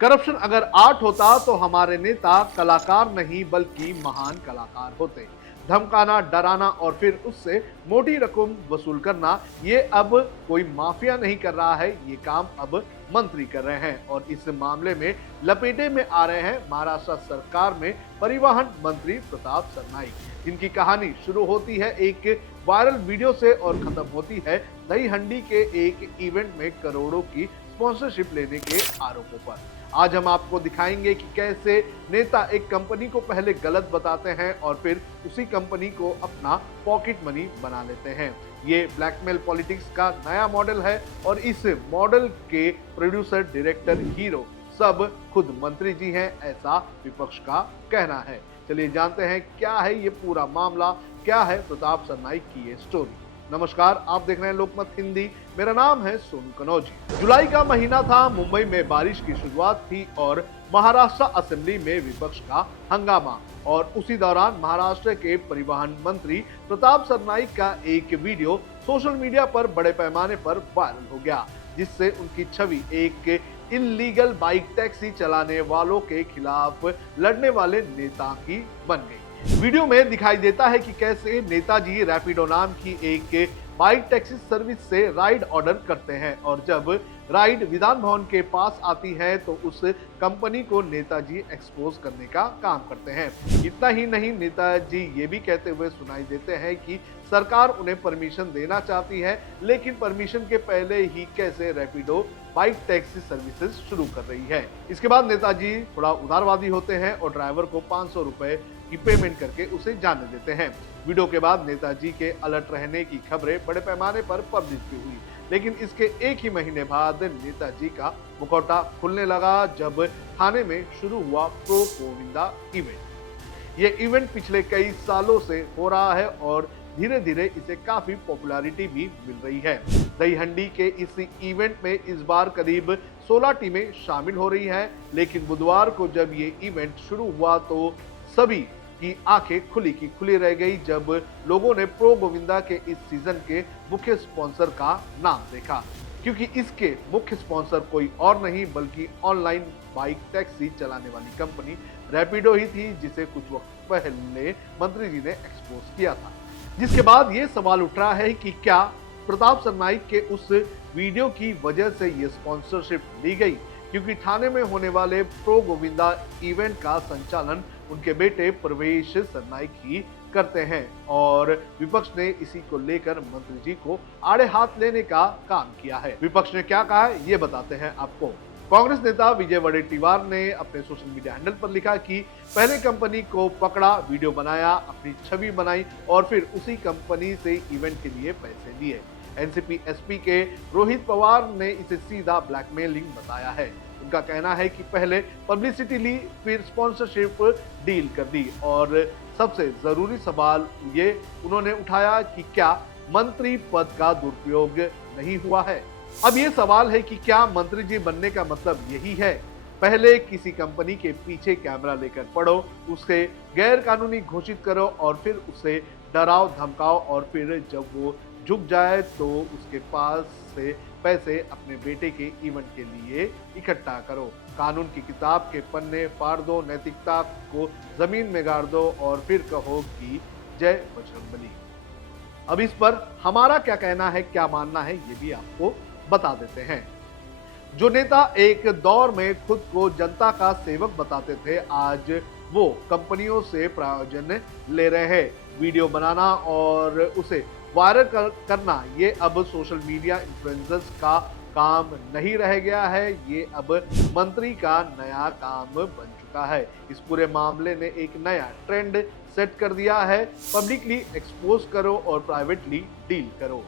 Corruption अगर art होता तो हमारे नेता कलाकार नहीं बल्कि महान कलाकार होते। धमकाना, डराना और फिर उससे मोटी रकम वसूल करना, ये अब कोई माफिया नहीं कर रहा है, ये काम अब मंत्री कर रहे हैं। और इस मामले में लपेटे में आ रहे हैं महाराष्ट्र सरकार में परिवहन मंत्री प्रताप सरनाईक, जिनकी कहानी शुरू होती है एक वायरल वीडियो से और खत्म होती है दही हंडी के एक इवेंट में करोड़ों की स्पॉन्सरशिप लेने के आरोपों पर। आज हम आपको दिखाएंगे कि कैसे नेता एक कंपनी को पहले गलत बताते हैं और फिर उसी कंपनी को अपना पॉकेट मनी बना लेते हैं। ये ब्लैकमेल पॉलिटिक्स का नया मॉडल है और इस मॉडल के प्रोड्यूसर, डायरेक्टर, हीरो सब खुद मंत्री जी हैं, ऐसा विपक्ष का कहना है। चलिए जानते हैं क्या है ये पूरा मामला, क्या है प्रताप सरनाईक की ये स्टोरी। नमस्कार, आप देख रहे हैं लोकमत हिंदी। मेरा नाम है सोनू कनौजी। जुलाई का महीना था, मुंबई में बारिश की शुरुआत थी और महाराष्ट्र असेंबली में विपक्ष का हंगामा। और उसी दौरान महाराष्ट्र के परिवहन मंत्री प्रताप सरनाईक का एक वीडियो सोशल मीडिया पर बड़े पैमाने पर वायरल हो गया, जिससे उनकी छवि एक इल्लीगल बाइक टैक्सी चलाने वालों के खिलाफ लड़ने वाले नेता की बन गई। वीडियो में दिखाई देता है कि कैसे नेताजी रैपिडो नाम की एक बाइक टैक्सी सर्विस से राइड ऑर्डर करते हैं और जब राइड विधान भवन के पास आती है तो उस कंपनी को नेताजी एक्सपोज करने का काम करते हैं। इतना ही नहीं, नेताजी ये भी कहते हुए सुनाई देते हैं कि सरकार उन्हें परमिशन देना चाहती है, लेकिन परमिशन के पहले ही कैसे रैपिडो बाइक टैक्सी सर्विसेज शुरू कर रही है। इसके बाद नेताजी थोड़ा उदारवादी होते हैं और ड्राइवर को 500 रुपए की पेमेंट करके उसे जाने देते हैं। वीडियो के बाद नेताजी के अलर्ट रहने की खबरें बड़े पैमाने पर पब्लिश भी हुई, लेकिन इसके एक ही महीने बाद नेताजी का मुखौटा खुलने लगा जब थाने में शुरू हुआ प्रो गोविंदा इवेंट। ये इवेंट पिछले कई सालों से हो रहा है और धीरे धीरे इसे काफी पॉपुलैरिटी भी मिल रही है। दही हंडी के इस इवेंट में इस बार करीब 16 टीमें शामिल हो रही हैं, लेकिन बुधवार को जब ये इवेंट शुरू हुआ तो सभी की आंखें खुली की खुली रह गई जब लोगों ने प्रो गोविंदा के इस सीजन के मुख्य स्पॉन्सर का नाम देखा, क्योंकि इसके मुख्य स्पॉन्सर कोई और नहीं बल्कि ऑनलाइन बाइक टैक्सी चलाने वाली कंपनी रैपिडो ही थी, जिसे कुछ वक्त पहले मंत्री जी ने एक्सपोज किया था। जिसके बाद ये सवाल उठ रहा है कि क्या प्रताप सरनाईक के उस वीडियो की वजह से ये स्पॉन्सरशिप ली गई, क्योंकि थाने में होने वाले प्रो गोविंदा इवेंट का संचालन उनके बेटे प्रवेश सरनाईक ही करते हैं और विपक्ष ने इसी को लेकर मंत्री जी को आड़े हाथ लेने का काम किया है। विपक्ष ने क्या कहा है ये बताते हैं आपको। कांग्रेस नेता विजय वडेट्टीवार ने अपने सोशल मीडिया हैंडल पर लिखा कि पहले कंपनी को पकड़ा, वीडियो बनाया, अपनी छवि बनाई और फिर उसी कंपनी से इवेंट के लिए पैसे लिए। एनसीपी एसपी के रोहित पवार ने इसे सीधा ब्लैकमेलिंग बताया है। उनका कहना है कि पहले पब्लिसिटी ली, फिर स्पॉन्सरशिप डील कर दी और सबसे जरूरी सवाल ये उन्होंने उठाया कि क्या मंत्री पद का दुरुपयोग नहीं हुआ है। अब ये सवाल है कि क्या मंत्री जी बनने का मतलब यही है, पहले किसी कंपनी के पीछे कैमरा लेकर पड़ो, उसे गैर कानूनी घोषित करो और फिर उसे डराओ धमकाओ और फिर जब वो झुक जाए तो उसके पास से पैसे अपने बेटे के इवेंट के लिए इकट्ठा करो, कानून की किताब के पन्ने फाड़ दो, नैतिकता को जमीन में गाड़ दो और फिर कहो कि जय बजरंगबली। अब इस पर हमारा क्या कहना है, क्या मानना है, ये भी आपको बता देते हैं। जो नेता एक दौर में खुद को जनता का सेवक बताते थे, आज वो कंपनियों से प्रायोजन ले रहे हैं। वीडियो बनाना और उसे वायरल करना ये अब सोशल मीडिया इन्फ्लुएंसर्स का काम नहीं रह गया है, ये अब मंत्री का नया काम बन चुका है। इस पूरे मामले ने एक नया ट्रेंड सेट कर दिया है, पब्लिकली एक्सपोज करो और प्राइवेटली डील करो।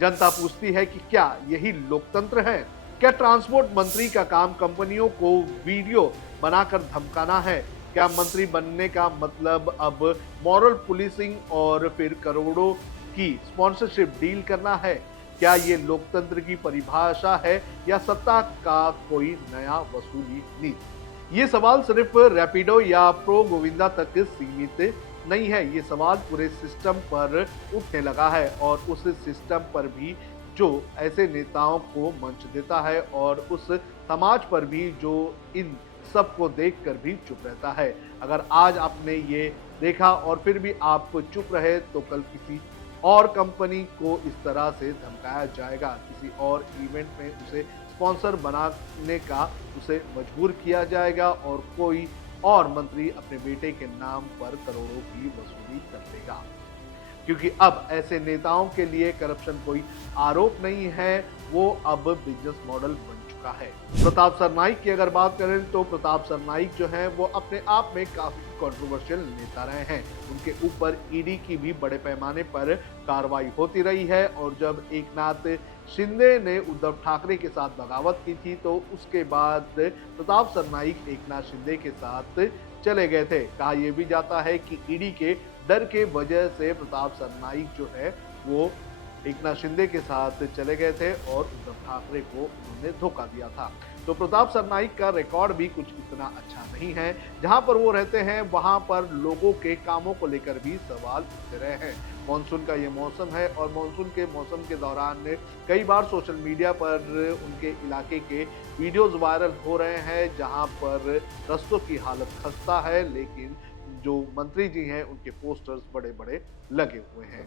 जनता पूछती है कि क्या यही लोकतंत्र है? क्या ट्रांसपोर्ट मंत्री का काम कंपनियों को वीडियो बनाकर धमकाना है? क्या मंत्री बनने का मतलब अब मॉरल पुलिसिंग और फिर करोड़ों की स्पॉन्सरशिप डील करना है? क्या ये लोकतंत्र की परिभाषा है या सत्ता का कोई नया वसूली नीति? ये सवाल सिर्फ रैपिडो या प्रो गोविंदा तक सीमित नहीं है, ये सवाल पूरे सिस्टम पर उठने लगा है और उस सिस्टम पर भी जो ऐसे नेताओं को मंच देता है और उस समाज पर भी जो इन सबको देखकर भी चुप रहता है। अगर आज आपने ये देखा और फिर भी आप चुप रहे तो कल किसी और कंपनी को इस तरह से धमकाया जाएगा, किसी और इवेंट में उसे स्पॉन्सर बनाने का उसे मजबूर किया जाएगा और कोई और मंत्री अपने बेटे के नाम पर करोड़ों की वसूली कर देगा। क्योंकि अब ऐसे नेताओं के लिए करप्शन कोई आरोप नहीं है, वो अब बिजनेस मॉडल बन चुका है। प्रताप सरनाईक की अगर बात करें तो प्रताप सरनाईक जो है वो अपने आप में काफी कंट्रोवर्शियल नेता रहे हैं। उनके ऊपर ईडी की भी बड़े पैमाने पर कार्रवाई होती रही है और जब एकनाथ शिंदे ने उद्धव ठाकरे के साथ बगावत की थी तो उसके बाद प्रताप सरनाईक एकनाथ शिंदे के साथ चले गए थे। कहा यह भी जाता है कि ईडी के डर के वजह से प्रताप सरनाईक जो है वो एकनाथ शिंदे के साथ चले गए थे और उद्धव ठाकरे को उन्होंने धोखा दिया था। तो प्रताप सरनाईक का रिकॉर्ड भी कुछ इतना अच्छा नहीं है। जहां पर वो रहते हैं वहां पर लोगों के कामों को लेकर भी सवाल उठते रहे हैं। मॉनसून का ये मौसम है और मॉनसून के मौसम के दौरान कई बार सोशल मीडिया पर उनके इलाके के वीडियोज वायरल हो रहे हैं जहां पर रस्तों की हालत खस्ता है, लेकिन जो मंत्री जी हैं उनके पोस्टर्स बड़े बड़े लगे हुए हैं।